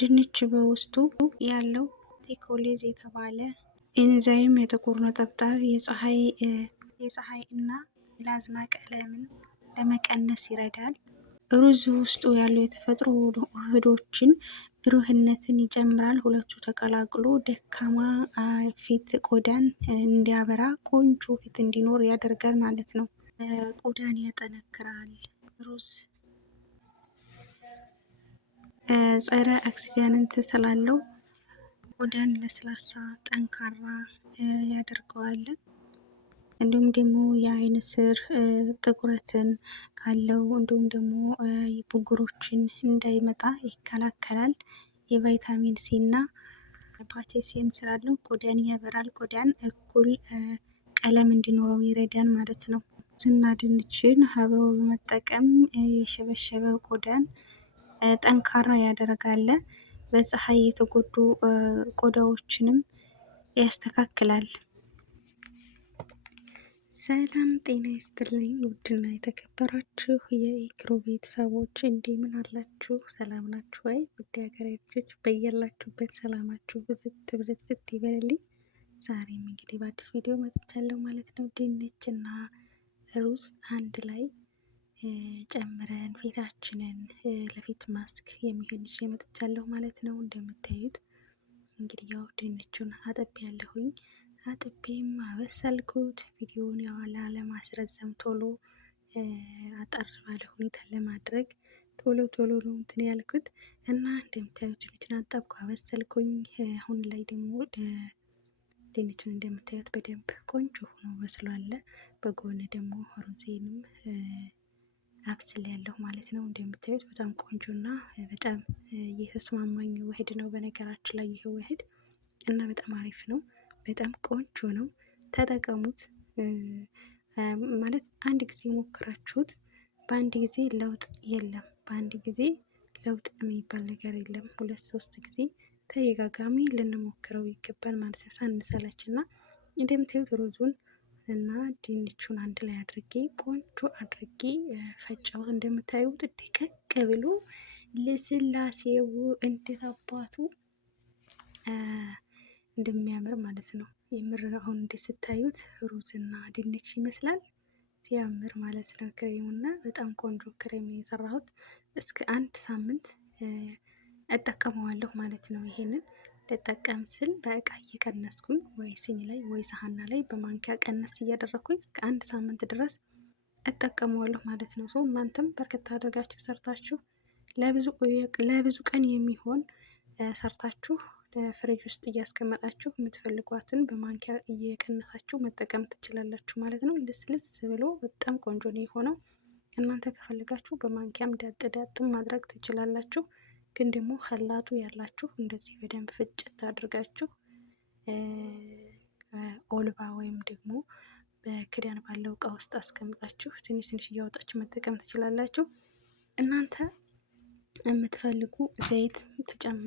ድንች በውስጡ ያለው ቴኮሌዝ የተባለ ኤንዛይም የጥቁር ነጠብጣብ የፀሐይ እና ፕላዝማ ቀለምን ለመቀነስ ይረዳል። ሩዝ ውስጡ ያለው የተፈጥሮ ውህዶችን ብሩህነትን ይጨምራል። ሁለቱ ተቀላቅሎ ደካማ ፊት ቆዳን እንዲያበራ ቆንጆ ፊት እንዲኖር ያደርጋል ማለት ነው። ቆዳን ያጠነክራል። ሩዝ ጸረ ኦክሲዳንት ስላለው ቆዳን ለስላሳ ጠንካራ ያደርገዋል። እንዲሁም ደግሞ የአይን ስር ጥቁረትን ካለው እንዲሁም ደግሞ ብጉሮችን እንዳይመጣ ይከላከላል። የቫይታሚን ሲ እና ፖታሲየም ስላለው ቆዳን ያበራል። ቆዳን እኩል ቀለም እንዲኖረው ይረዳን ማለት ነው። ሩዝና ድንችን አብሮ በመጠቀም የሸበሸበ ቆዳን ጠንካራ ያደርጋል። በፀሐይ የተጎዱ ቆዳዎችንም ያስተካክላል። ሰላም ጤና ይስጥልኝ። ውድና የተከበራችሁ የኢክሮ ቤተሰቦች እንደምን አላችሁ? ሰላም ናችሁ ወይ? ውድ ሀገሬ ልጆች በያላችሁበት ሰላማችሁ ብዝት ይበልልኝ። ዛሬም እንግዲህ በአዲስ ቪዲዮ መጥቻለሁ ማለት ነው። ድንች እና ሩዝ አንድ ላይ ጨምረን ፊታችንን ለፊት ማስክ የሚሆን ይዤ መጥቻለሁ ማለት ነው። እንደምታዩት እንግዲህ ያው ድንቹን አጥቤያለሁኝ። አጥቤም አበሰልኩት። ቪዲዮውን ያው ላለማስረዘም ቶሎ አጠር ባለ ሁኔታ ለማድረግ ቶሎ ነው እንትን ያልኩት እና እንደምታዩት ድንቹን አጠብኩ፣ አበሰልኩኝ። አሁን ላይ ደግሞ ድንቹን እንደምታዩት በደንብ ቆንጆ ሆኖ በስሏል። በጎን ደግሞ ሩዜንም አብስል ያለሁ ማለት ነው። እንደምታዩት በጣም ቆንጆ እና በጣም የተስማማኝ ውህድ ነው። በነገራችን ላይ ይሄ ውህድ እና በጣም አሪፍ ነው። በጣም ቆንጆ ነው። ተጠቀሙት። ማለት አንድ ጊዜ ሞክራችሁት በአንድ ጊዜ ለውጥ የለም። በአንድ ጊዜ ለውጥ የሚባል ነገር የለም። 2-3 ጊዜ ተደጋጋሚ ልንሞክረው ይገባል ማለት ነው፣ ሳንሰለች እና እንደምታዩት ሩዙን እና ድንቹን አንድ ላይ አድርጌ ቆንጆ አድርጌ ፈጨው። እንደምታዩት ደቀቅ ብሎ ለስላሴው እንዴት አባቱ እንደሚያምር ማለት ነው። የምር አሁን እንዴት ስታዩት ሩዝ እና ድንች ይመስላል ሲያምር ማለት ነው። ክሬሙና በጣም ቆንጆ ክሬም ነው የሰራሁት። እስከ 1 ሳምንት እጠቀመዋለሁ ማለት ነው። ይሄንን ልጠቀም ስል በእቃ እየቀነስኩኝ ወይ ሲኒ ላይ ወይ ሳህና ላይ በማንኪያ ቀነስ እያደረኩኝ እስከ 1 ሳምንት ድረስ እጠቀመዋለሁ ማለት ነው። ሰው እናንተም በርከት አድርጋችሁ ሰርታችሁ ለብዙ ቀን የሚሆን ሰርታችሁ ፍሪጅ ውስጥ እያስቀመጣችሁ የምትፈልጓትን በማንኪያ እየቀነሳችሁ መጠቀም ትችላላችሁ ማለት ነው። ልስልስ ብሎ በጣም ቆንጆ ነው የሆነው። እናንተ ከፈለጋችሁ በማንኪያም ዳጥም ማድረግ ትችላላችሁ። ግን ደግሞ ከላጡ ያላችሁ እንደዚህ በደንብ ፍጭት አድርጋችሁ ኦልባ ወይም ደግሞ በክዳን ባለው እቃ ውስጥ አስቀምጣችሁ ትንሽ እያወጣችሁ መጠቀም ትችላላችሁ። እናንተ የምትፈልጉ ዘይት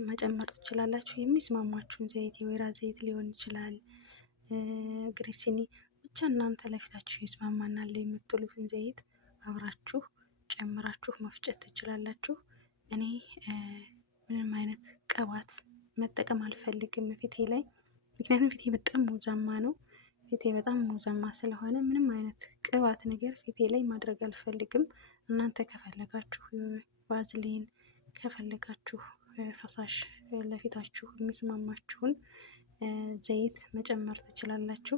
መጨመር ትችላላችሁ። የሚስማማችሁን ዘይት፣ የወይራ ዘይት ሊሆን ይችላል፣ ግሪሲኒ፣ ብቻ እናንተ ለፊታችሁ ይስማማናል የምትሉትን ዘይት አብራችሁ ጨምራችሁ መፍጨት ትችላላችሁ። እኔ ምንም አይነት ቅባት መጠቀም አልፈልግም ፊቴ ላይ፣ ምክንያቱም ፊቴ በጣም ሞዛማ ነው። ፊቴ በጣም ሞዛማ ስለሆነ ምንም አይነት ቅባት ነገር ፊቴ ላይ ማድረግ አልፈልግም። እናንተ ከፈለጋችሁ ቫዝሊን፣ ከፈለጋችሁ ፈሳሽ ለፊታችሁ የሚስማማችሁን ዘይት መጨመር ትችላላችሁ።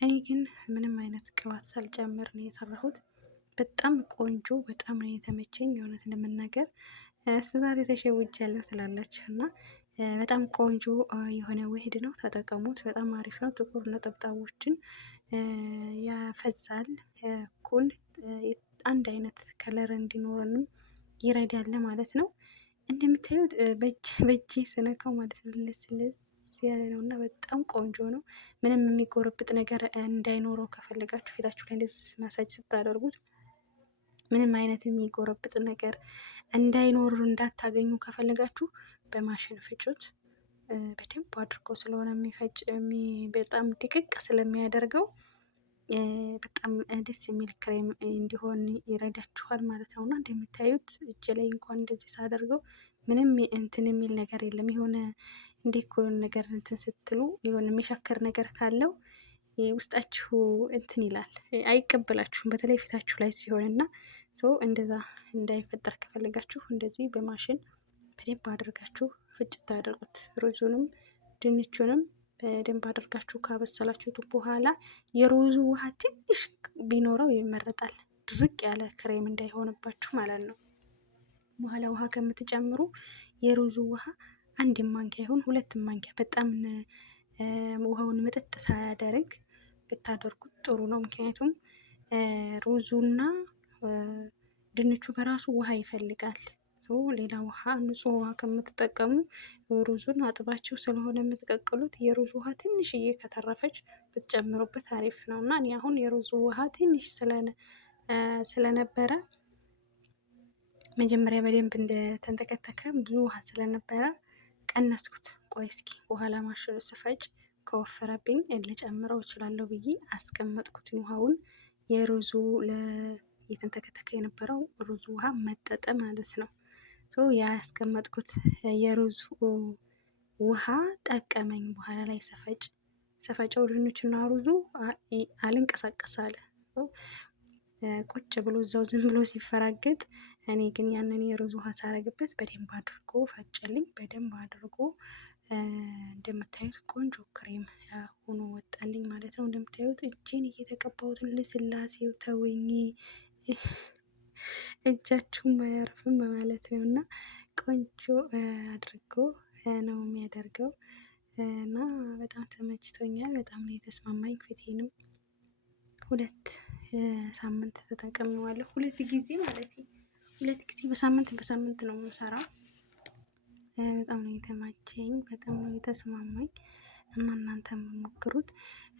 እኔ ግን ምንም አይነት ቅባት ሳልጨምር ነው የሰራሁት። በጣም ቆንጆ፣ በጣም ነው የተመቸኝ። የእውነት ለመናገር እስከዛሬ ተሸውጃለሁ ስላላችሁ እና በጣም ቆንጆ የሆነ ውህድ ነው። ተጠቀሙት። በጣም አሪፍ ነው። ጥቁር ነጠብጣቦችን ያፈዛል። እኩል አንድ አይነት ከለር እንዲኖረንም ይረዳል ማለት ነው። እንደምታዩት በእጄ ስነካው ማለት ነው ልስልስ ያለ ነው እና በጣም ቆንጆ ነው። ምንም የሚጎረብጥ ነገር እንዳይኖረው ከፈለጋችሁ ፊታችሁ ላይ እንደዚህ ማሳጅ ስታደርጉት ምንም አይነት የሚጎረብጥ ነገር እንዳይኖር እንዳታገኙ ከፈለጋችሁ በማሽን ፍጩት። በደንብ አድርጎ ስለሆነ የሚፈጭ በጣም ድቅቅ ስለሚያደርገው በጣም ደስ የሚል ክሬም እንዲሆን ይረዳችኋል ማለት ነው። እና እንደምታዩት እጅ ላይ እንኳን እንደዚህ ሳደርገው ምንም እንትን የሚል ነገር የለም። የሆነ እንዲህ እኮ ነገር እንትን ስትሉ የሆነ የሚሻከር ነገር ካለው ውስጣችሁ እንትን ይላል፣ አይቀበላችሁም። በተለይ ፊታችሁ ላይ ሲሆን እና እንደዛ እንዳይፈጠር ከፈለጋችሁ እንደዚህ በማሽን በደንብ አድርጋችሁ ፍጭት ታደርጉት። ሩዙንም ድንቹንም በደንብ አድርጋችሁ ካበሰላችሁት በኋላ የሩዙ ውሃ ትንሽ ቢኖረው ይመረጣል። ድርቅ ያለ ክሬም እንዳይሆንባችሁ ማለት ነው። በኋላ ውሃ ከምትጨምሩ የሩዙ ውሃ አንድ ማንኪያ ይሁን 2 ማንኪያ በጣም ውሃውን ምጥጥ ሳያደርግ ብታደርጉት ጥሩ ነው። ምክንያቱም ሩዙና ድንቹ በራሱ ውሃ ይፈልጋል። ሌላ ውሃ ንጹህ ውሃ ከምትጠቀሙ ሩዙን አጥባችሁ ስለሆነ የምትቀቅሉት የሩዝ ውሃ ትንሽዬ ከተረፈች ብትጨምሩበት አሪፍ ነው እና እኔ አሁን የሩዙ ውሃ ትንሽ ስለነበረ መጀመሪያ በደንብ እንደተንተከተከ ብዙ ውሃ ስለነበረ ቀነስኩት። ቆይ እስኪ በኋላ ማሽኑ ስፈጭ ከወፈረብኝ ልጨምረው እችላለሁ ብዬ አስቀመጥኩት ውሃውን። የሩዙ የተንተከተከ የነበረው ሩዙ ውሃ መጠጠ ማለት ነው። ያስቀመጥኩት የሩዝ ውሃ ጠቀመኝ። በኋላ ላይ ሰፈጨው ድንቹና ሩዙ አልንቀሳቀስ አለ። ቁጭ ብሎ እዛው ዝም ብሎ ሲፈራገጥ፣ እኔ ግን ያንን የሩዝ ውሃ ሳረግበት በደንብ አድርጎ ፈጨልኝ። በደንብ አድርጎ እንደምታዩት ቆንጆ ክሬም ሆኖ ወጣልኝ ማለት ነው። እንደምታዩት እጄን እየተቀባሁትን ልስላሴው ተወኝ፣ እጃችሁም አያርፍም ማለት ነው እና ቆንጆ አድርጎ ነው የሚያደርገው እና በጣም ተመችቶኛል። በጣም ነው የተስማማኝ። ፊቴንም 2 ሳምንት ተጠቅሜዋለሁ። 2 ጊዜ ማለት ነው። 2 ጊዜ በሳምንት ነው የምሰራው። በጣም ነው የተመቸኝ፣ በጣም ነው የተስማማኝ እና እናንተም ሞክሩት።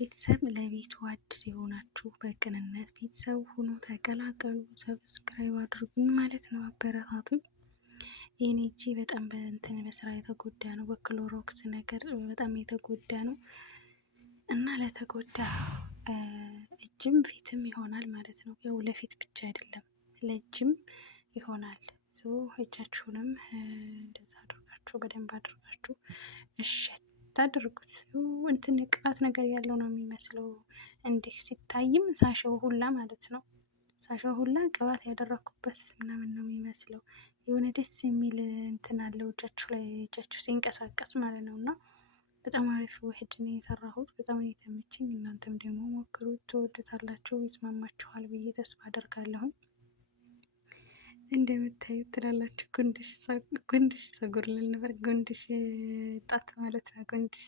ቤተሰብ ለቤቱ አዲስ የሆናችሁ በቅንነት ቤተሰብ ሆኖ ተቀላቀሉ። ሰብስክራይብ አድርጉኝ ማለት ነው፣ አበረታቱኝ። የኔ እጄ በጣም በስራ የተጎዳ ነው፣ በክሎሮክስ ነገር በጣም የተጎዳ ነው እና ለተጎዳ እጅም ፊትም ይሆናል ማለት ነው። ያው ለፊት ብቻ አይደለም ለእጅም ይሆናል። እጃችሁንም እንደዛ አድርጋችሁ በደንብ አድርጋችሁ እሸት ታድርጉት። እንትን ቅባት ነገር ያለው ነው የሚመስለው፣ እንዲህ ሲታይም ሳሸው ሁላ ማለት ነው። ሳሸው ሁላ ቅባት ያደረኩበት ምናምን ነው የሚመስለው። የሆነ ደስ የሚል እንትን አለው እጃችሁ ላይ፣ እጃችሁ ሲንቀሳቀስ ማለት ነው። እና በጣም አሪፍ ውህድ ነው የሰራሁት። በጣም ነው የተመቸኝ። እናንተም ደግሞ ሞክሩት፣ ትወዱታላችሁ፣ ይስማማችኋል ብዬ ተስፋ አደርጋለሁኝ። እንደምታዩት ትላላችሁ ጉንድሽ ፀጉር ልል ነበር፣ ጉንድሽ ጣት ማለት ነው። ጉንድሽ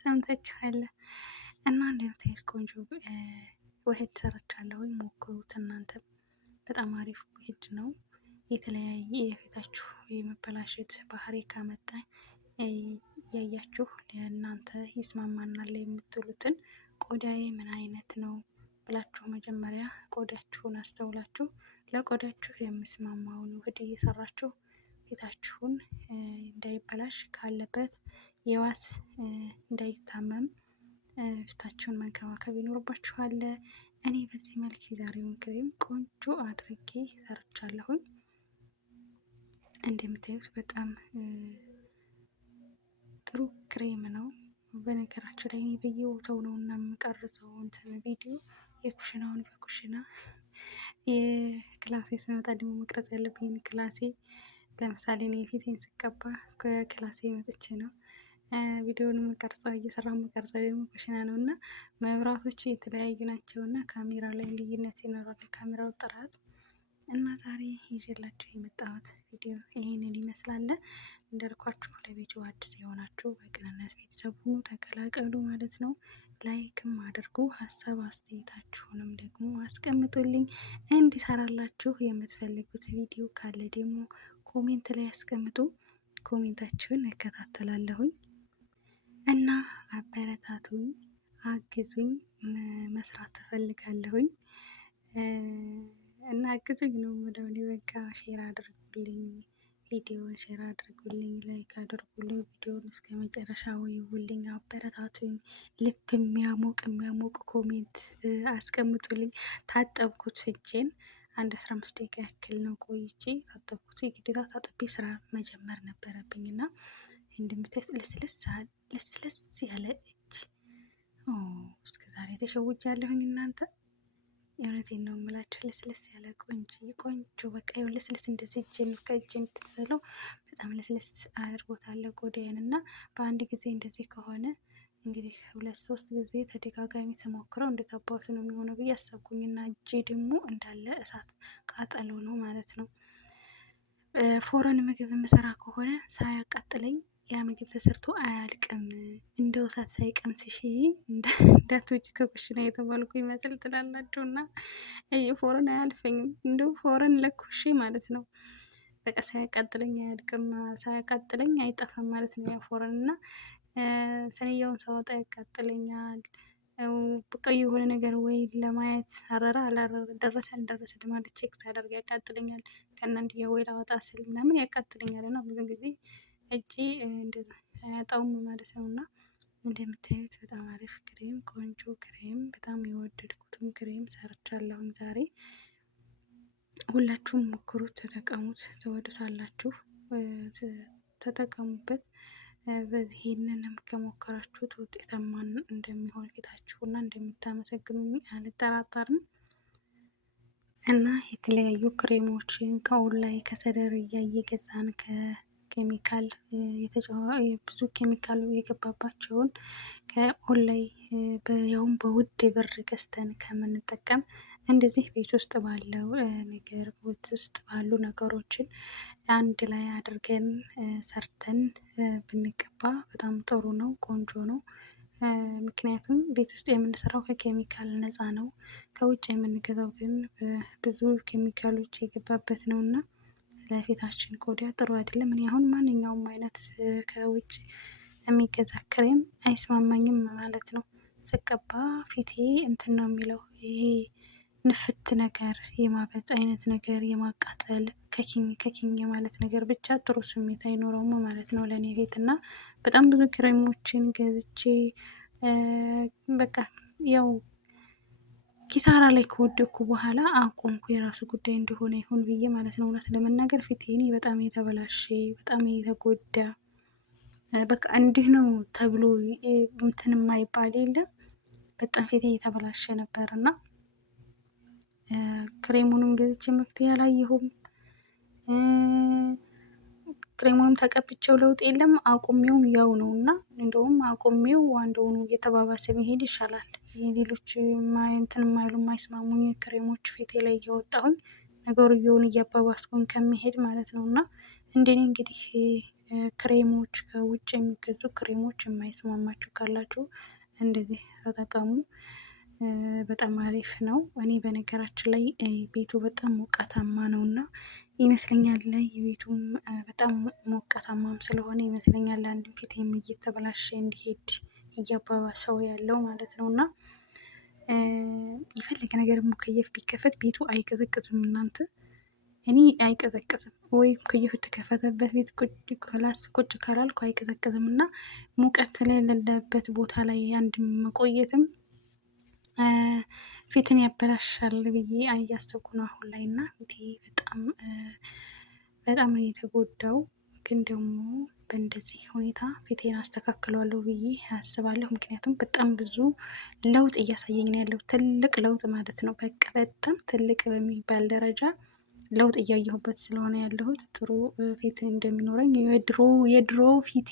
ሰምታችኋል። እና እንደምታዩት ቆንጆ ውህድ ሰርቻለሁኝ። ሞክሩት እናንተም፣ በጣም አሪፍ ውህድ ነው። የተለያየ የፊታችሁ የመበላሸት ባህሪ ካመጣ ያያችሁ ለእናንተ ይስማማናል የምትሉትን ቆዳዬ ምን አይነት ነው ብላችሁ መጀመሪያ ቆዳችሁን አስተውላችሁ ለቆዳችሁ የሚስማማውን ውህድ እየሰራችሁ ፊታችሁን እንዳይበላሽ ካለበት የዋስ እንዳይታመም ፊታችሁን መንከባከብ ይኖርባችኋል። እኔ በዚህ መልክ የዛሬውን ክሬም ቆንጆ አድርጌ ሰርቻለሁኝ። እንደምታዩት በጣም ጥሩ ክሬም ነው። በነገራችሁ ላይ እኔ በየቦታው ነው እና የምቀርጸው እንትን ቪዲዮ የኩሽናውን በኩሽና የክላሴ ስመጣ ደግሞ መቅረጽ ያለብኝ ክላሴ። ለምሳሌ እኔ ፊቴን ስቀባ ከክላሴ መጥቼ ነው ቪዲዮውን መቀርጸው፣ እየሰራሁ መቀርጸው ደግሞ ኩሽና ነው እና መብራቶቹ የተለያዩ ናቸው እና ካሜራ ላይ ልዩነት ይኖራል፣ ካሜራው ጥራት እና ዛሬ ይዤላችሁ የመጣሁት ቪዲዮ ይሄንን ይመስላል። እንዳልኳችሁ ለቤቱ አዲስ የሆናችሁ በቅንነት ቤተሰብ ሁኑ፣ ተቀላቀሉ ማለት ነው። ላይክም አድርጉ፣ ሀሳብ አስተያየታችሁንም ደግሞ አስቀምጡልኝ። እንዲሰራላችሁ የምትፈልጉት ቪዲዮ ካለ ደግሞ ኮሜንት ላይ አስቀምጡ። ኮሜንታችሁን እከታተላለሁኝ እና አበረታቱኝ፣ አግዙኝ። መስራት ትፈልጋለሁኝ እና አግዙኝ ነው የምለው። በቃ ሼር አድርጉልኝ፣ ቪዲዮውን ሼር አድርጉልኝ፣ ላይክ አድርጉልኝ፣ ቪዲዮውን እስከ መጨረሻ ወይውልኝ፣ አበረታቱኝ። ልብ የሚያሞቅ ኮሜንት አስቀምጡልኝ። ታጠብኩት እጄን አንድ 15 ደቂቃ ያክል ነው ቆይቼ ታጠብኩት። የግዴታ ታጥቤ ስራ መጀመር ነበረብኝ እና እንደምታዩት ልስልስ ያለ እጅ እስከ ዛሬ ተሸውጃለሁኝ እናንተ። የእውነቴን ነው የምላችሁ። ልስልስ ያለ ቆንጆ በቃ ይሁን ልስልስ እንደዚህ እጄን ከእጄ የምትዘለው በጣም ልስልስ አድርጎታል ቆዳዬን እና በአንድ ጊዜ እንደዚህ ከሆነ እንግዲህ 2-3 ጊዜ ተደጋጋሚ ተሞክረው እንደታባቱ ነው የሚሆነው ብዬ አሰብኩኝ እና እጄ ደግሞ እንዳለ እሳት ቃጠሎ ነው ማለት ነው። ፎረን ምግብ የምሰራ ከሆነ ሳያቃጥለኝ ያ ምግብ ተሰርቶ አያልቅም። እንደው እሳት ሳይቀምስሽ እንዳትወጪ ከኩሽና የተባልኩ ይመስል ትላላችሁ እና ፎረን አያልፈኝም። እንደው ፎረን ለኩሼ ማለት ነው በቃ ሳያቃጥለኝ አያልቅም፣ ሳያቃጥለኝ አይጠፋም ማለት ነው ያ ፎረን እና ሰንያውን ሳወጣ ያቃጥለኛል። በቃ የሆነ ነገር ወይ ለማየት አረራ አላረረ ደረሰ አልደረሰ ለማለት ቼክ ሳደርግ ያቃጥለኛል። ከእናንድዬ ወይ ላወጣ ስል ምናምን ያቃጥለኛል እና ብዙ ጊዜ እጄ እንደዛ አያጣውም ማለት ነው እና እንደምታዩት በጣም አሪፍ ክሬም፣ ቆንጆ ክሬም፣ በጣም የወደድኩትን ክሬም ሰርቻለሁኝ ዛሬ። ሁላችሁም ሞክሩት፣ ተጠቀሙት፣ ትወዱታላችሁ፣ ተጠቀሙበት። ይሄንንም ከሞከራችሁት ውጤታማ እንደሚሆን ፊታችሁና እንደምታመሰግኑኝ አልጠራጠርም። እና የተለያዩ ክሬሞችን ከኦንላይን ከሰደርያ እየገዛን ከኬሚካል ብዙ ኬሚካል የገባባቸውን ከኦንላይን ያውም በውድ ብር ገዝተን ከምንጠቀም እንደዚህ ቤት ውስጥ ባለው ነገር ቤት ውስጥ ባሉ ነገሮችን አንድ ላይ አድርገን ሰርተን ብንቀባ በጣም ጥሩ ነው፣ ቆንጆ ነው። ምክንያቱም ቤት ውስጥ የምንሰራው ከኬሚካል ነፃ ነው። ከውጭ የምንገዛው ግን ብዙ ኬሚካሎች የገባበት ነው እና ለፊታችን ቆዳ ጥሩ አይደለም። እኔ አሁን ማንኛውም አይነት ከውጭ የሚገዛ ክሬም አይስማማኝም ማለት ነው። ስቀባ ፊቴ እንትን ነው የሚለው ይሄ ንፍት ነገር የማበጥ አይነት ነገር የማቃጠል ከኪኝ ማለት ነገር ብቻ ጥሩ ስሜት አይኖረውም ማለት ነው ለእኔ ፊት እና በጣም ብዙ ክሬሞችን ገዝቼ በቃ ያው ኪሳራ ላይ ከወደኩ በኋላ አቆምኩ። የራሱ ጉዳይ እንደሆነ ይሁን ብዬ ማለት ነው። እውነት ለመናገር ፊቴ እኔ በጣም የተበላሸ በጣም የተጎዳ በቃ እንዲህ ነው ተብሎ እንትን የማይባል የለም። በጣም ፊቴ የተበላሸ ነበር እና ክሬሙንም ገዝቼ መፍትሄ አላየሁም። ክሬሙንም ተቀብቼው ለውጥ የለም። አቁሜውም ያው ነው እና እንደውም አቁሜው እንደውም እየተባባሰ መሄድ ይሻላል። ሌሎች እንትን የማይሉ የማይስማሙኝ ክሬሞች ፊቴ ላይ እያወጣሁኝ ነገሩን እያባባስኩኝ ከሚሄድ ማለት ነው እና እንደኔ እንግዲህ ክሬሞች ከውጭ የሚገዙ ክሬሞች የማይስማማችሁ ካላችሁ እንደዚህ ተጠቀሙ። በጣም አሪፍ ነው። እኔ በነገራችን ላይ ቤቱ በጣም ሞቃታማ ነው እና ይመስለኛል ላይ ቤቱም በጣም ሞቃታማም ስለሆነ ይመስለኛል አንድም ፊቴም እየተበላሸ እንዲሄድ እያባባሰው ያለው ማለት ነው እና የፈለገ ነገር ሙከየፍ ቢከፈት ቤቱ አይቀዘቅዝም እናንተ። እኔ አይቀዘቅዝም ወይ ሙከየፍ የተከፈተበት ቤት ቁጭ ካላልኩ አይቀዘቅዝም እና ሙቀት የሌለበት ቦታ ላይ አንድ መቆየትም ፊትን ያበላሻል ብዬ እያሰብኩ ነው አሁን ላይ እና ፊቴ በጣም ነው የተጎዳው። ግን ደግሞ በእንደዚህ ሁኔታ ፊቴን አስተካክለዋለሁ ብዬ አስባለሁ። ምክንያቱም በጣም ብዙ ለውጥ እያሳየኝ ነው ያለው፣ ትልቅ ለውጥ ማለት ነው። በቃ በጣም ትልቅ በሚባል ደረጃ ለውጥ እያየሁበት ስለሆነ ያለሁት ጥሩ ፊት እንደሚኖረኝ የድሮ ፊቴ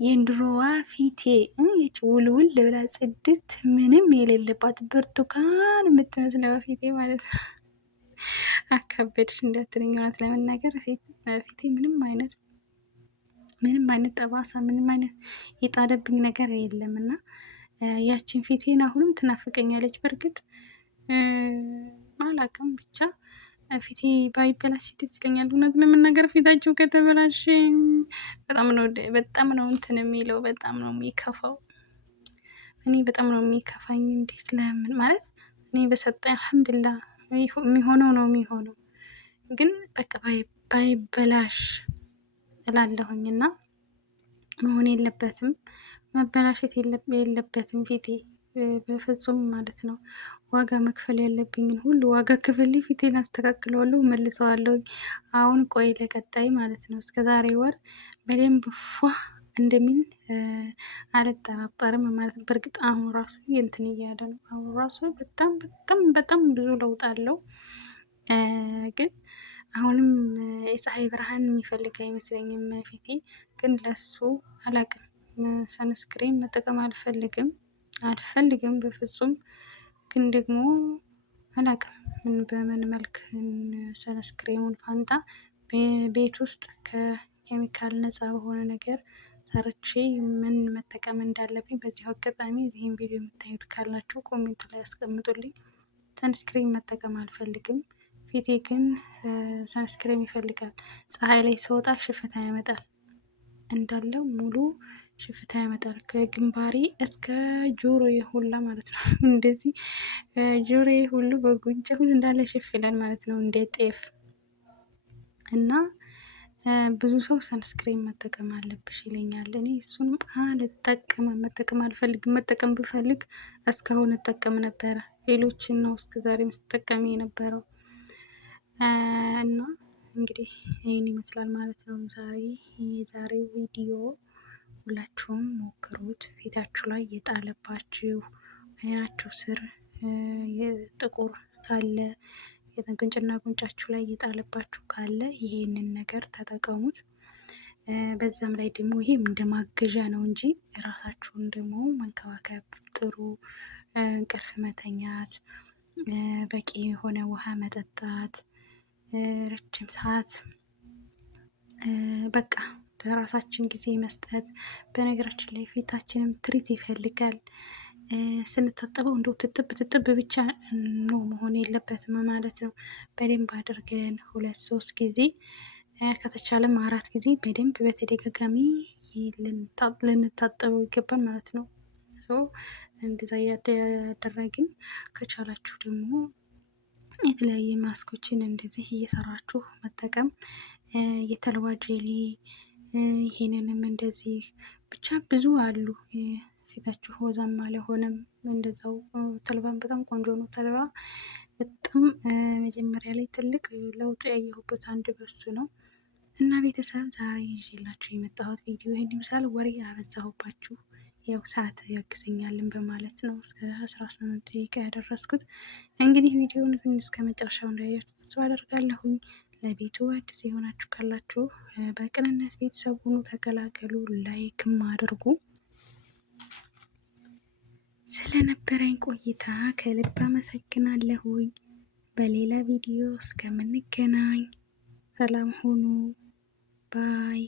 የድሮዋ ፊቴ ውልውል ብላ ጽድት ምንም የሌለባት ብርቱካን የምትመስለው ፊቴ ማለት ነው። አካበድሽ እንዳትለኝ እውነት ለመናገር ፊቴ ምንም አይነት ጠባሳ ምንም አይነት የጣለብኝ ነገር የለም እና ያችን ፊቴን አሁንም ትናፍቀኛለች። በእርግጥ አላውቅም ብቻ ፊቴ ባይበላሽ ደስ ይለኛል። እውነት ለመናገር ፊታችሁ ከተበላሽ በጣም ነው እንትን የሚለው፣ በጣም ነው የሚከፋው። እኔ በጣም ነው የሚከፋኝ። እንዴት ለምን ማለት እኔ በሰጠኝ አልሐምዱሊላህ የሚሆነው ነው የሚሆነው፣ ግን በቃ ባይበላሽ እላለሁኝ እና መሆን የለበትም መበላሸት የለበትም ፊቴ። በፍጹም ማለት ነው። ዋጋ መክፈል ያለብኝን ሁሉ ዋጋ ክፍል ፊቴን አስተካክለዋለሁ፣ መልሰዋለሁ። አሁን ቆይ ለቀጣይ ማለት ነው እስከ ዛሬ ወር በደንብ ፏ እንደሚል አልጠራጠርም ማለት ነው። በእርግጥ አሁን ራሱ እንትን እያለ ነው። አሁን ራሱ በጣም በጣም በጣም ብዙ ለውጥ አለው። ግን አሁንም የፀሐይ ብርሃን የሚፈልግ አይመስለኝም ፊቴ። ግን ለሱ አላቅም፣ ሰንስክሪን መጠቀም አልፈልግም በፍጹም። ግን ደግሞ አላቅም በምን መልክ ሰንስክሪሙን ፋንታ ቤት ውስጥ ከኬሚካል ነፃ በሆነ ነገር ሰርቼ ምን መጠቀም እንዳለብኝ በዚሁ አጋጣሚ ይህን ቪዲዮ የምታዩት ካላችሁ ኮሜንት ላይ ያስቀምጡልኝ። ሰንስክሪን መጠቀም አልፈልግም። ፊቴ ግን ሰንስክሪን ይፈልጋል። ፀሐይ ላይ ስወጣ ሽፍታ ያመጣል፣ እንዳለው ሙሉ ሽፍታ ያመጣል ከግንባሬ እስከ ጆሮዬ ሁላ ማለት ነው። እንደዚህ ጆሮዬ ሁሉ በጉንጭ ሁሉ እንዳለ ሽፍ ይላል ማለት ነው እንደ ጤፍ። እና ብዙ ሰው ሰንስክሪን መጠቀም አለብሽ ይለኛል። እኔ እሱን አልጠቀምም፣ መጠቀም አልፈልግም። መጠቀም ብፈልግ እስካሁን እጠቀም ነበረ። ሌሎችን ነው እስከዛሬም ስትጠቀሚ የነበረው። እና እንግዲህ ይህን ይመስላል ማለት ነው የዛሬው ቪዲዮ። ሁላችሁም ሞክሩት። ፊታችሁ ላይ የጣለባችሁ አይናችሁ ስር ጥቁር ካለ ጉንጭና ጉንጫችሁ ላይ የጣለባችሁ ካለ ይሄንን ነገር ተጠቀሙት። በዛም ላይ ደግሞ ይሄም እንደ ማገዣ ነው እንጂ ራሳችሁን ደግሞ መንከባከብ ጥሩ፣ እንቅልፍ መተኛት፣ በቂ የሆነ ውሃ መጠጣት፣ ረጅም ሰዓት በቃ ለራሳችን ጊዜ መስጠት። በነገራችን ላይ ፊታችንም ትሪት ይፈልጋል። ስንታጠበው እንደው ትጥብ ብቻ ነው መሆን የለበትም ማለት ነው። በደንብ አድርገን 2-3 ጊዜ ከተቻለም 4 ጊዜ በደንብ በተደጋጋሚ ልንታጠበው ይገባል ማለት ነው። እንደዛ ያደረግን ከቻላችሁ ደግሞ የተለያየ ማስኮችን እንደዚህ እየሰራችሁ መጠቀም፣ የተልባ ጄሊ፣ ይሄንንም እንደዚህ ብቻ ብዙ አሉ። ፊታችሁ ወዛማ አልሆነም እንደዛው ተልባን በጣም ቆንጆ ነው። ተልባ በጣም መጀመሪያ ላይ ትልቅ ለውጥ ያየሁበት አንድ በሱ ነው። እና ቤተሰብ ዛሬ ይዤላችሁ የመጣሁት ቪዲዮ ይሄን ይመስላል። ወሬ አበዛሁባችሁ፣ ያው ሰዓት ያግዘኛልን በማለት ነው እስከ 18 ደቂቃ ያደረስኩት። እንግዲህ ቪዲዮውን እስከ መጨረሻው እንዳያችሁ ተስፋ አደርጋለሁኝ። ለቤቱ አዲስ የሆናችሁ ካላችሁ በቅንነት ቤተሰብ ሁኑ፣ ተቀላቀሉ፣ ላይክም አድርጉ። ስለነበረኝ ቆይታ ከልብ አመሰግናለሁኝ። በሌላ ቪዲዮ እስከምንገናኝ ሰላም ሁኑ። ባይ